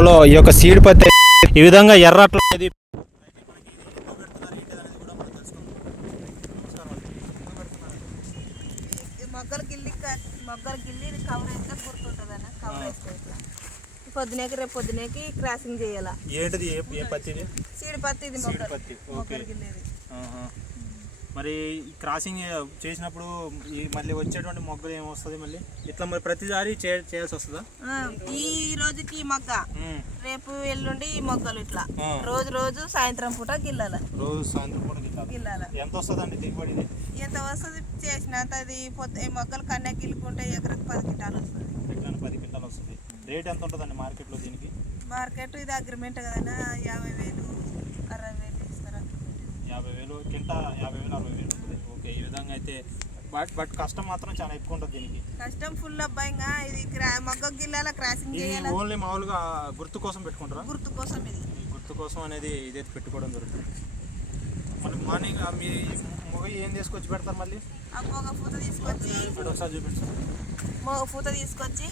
లో ఈ యొక్క సీడ్ పత్తి ఈ విధంగా ఎర్రట్లు అనేది ఈ మొగ్గలు గిల్లి క- మొగ్గలు గిల్లి ఇది కవర్ అయితే గుర్తుంటుంది అన్న కవర్ అయితే ఇట్లా. పొద్దునేకి రేపు పొద్దునేకి క్రాసింగ్ చేయాల? ఏంటిది? ఏ సీడి పత్తి ఇది మొగ్గలు. గిల్లేది. మరి ఈ క్రాసింగ్ చేసినప్పుడు ఈ మళ్ళీ వచ్చేటువంటి మొగ్గలు ఏమొస్తుంది మళ్ళీ? ఇట్లా మరి ప్రతిసారి చేయాల్సి వస్తుందా? ఈ రోజుకి మొగ్గ. రేపు ఎల్లుండి ఈ మొగ్గలు ఇట్లా. రోజు రోజు సాయంత్రం పూట గిల్లాల. రోజు సాయంత్రం గిట్టాలి గిల్లాల. ఎంత వస్తుందండి దిగుబడి? ఎంత వస్తుంది చేసినంత అది ఈ మొగ్గలు కన్యా గిల్లుకుంటే ఎకరకు పది కింటాలు వస్తుంది. ఎకరానికి పది క్వింటాలు వస్తుంది. రేట్ ఎంత ఉంటుందండి మార్కెట్లో దీనికి? మార్కెట్ ఇది అగ్రిమెంట్ కదన్నా యాభై వేలు అరవై వేలు ఇస్తారు. అగ్రిమెంట్ యాభై వేలు కింట యాభై వేలు అరవై వేలు ఉంటుంది ఓకే ఈ విధంగా అయితే బట్ బట్ కష్టం మాత్రం చాలా ఎక్కువ ఉంటుంది దీనికి. కష్టం ఫుల్ అబ్బాయిగా ఇది మొగ్గ గిల్లాల క్రాసింగ్ చేయాలి? ఓన్లీ మామూలుగా గుర్తు కోసం పెట్టుకుంటారా? గుర్తు కోసం ఇది. గుర్తు కోసం అనేది ఇదైతే పెట్టుకోవడం జరుగుతుంది. మళ్ళీ మార్నింగ్ మీ మొగ ఏం తీసుకొచ్చి పెడతారు మళ్ళీ? మొగ పూత తీసుకొచ్చి ఒకసారి చూపించండి. మొగ పూత తీసుకొచ్చి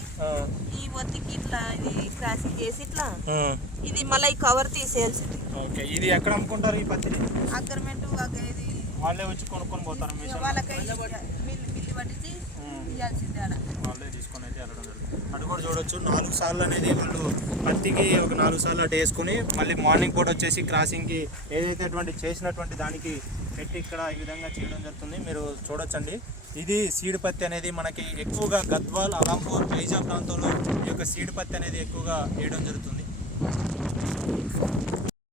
ఈ ఒత్తికి ఇట్లా ఇది క్రాసింగ్ చేసి ఇట్లా ఇది మళ్ళీ ఈ కవర్ తీసేయాల్సింది. ఓకే ఇది ఎక్కడ అమ్ముకుంటారు ఈ పత్తిని? అగ్రిమెంట్ వాళ్ళే వచ్చి కొనుక్కొని పోతారు మీ ఇక వాళ్ళకై మిల్లు మిల్లు పట్టించి ఇవ్వాల్సిందే ఆడ. వాళ్ళే తీసుకొని అయితే వెళ్ళడం జరుగుతుంది. అటు కూడా చూడొచ్చు నాలుగు సార్లు అనేది వాళ్ళు పత్తికి ఒక నాలుగు సార్లు అటు వేసుకొని మళ్ళీ మార్నింగ్ పూట వచ్చేసి క్రాసింగ్కి ఏదైతే అటువంటి చేసినటువంటి దానికి పెట్టి ఇక్కడ ఈ విధంగా చేయడం జరుగుతుంది. మీరు చూడొచ్చండి. ఇది సీడ్ పత్తి అనేది మనకి ఎక్కువగా గద్వాల్ అలంపూర్ ఐజా ప్రాంతంలో ఈ యొక్క సీడ్ పత్తి అనేది ఎక్కువగా వేయడం జరుగుతుంది.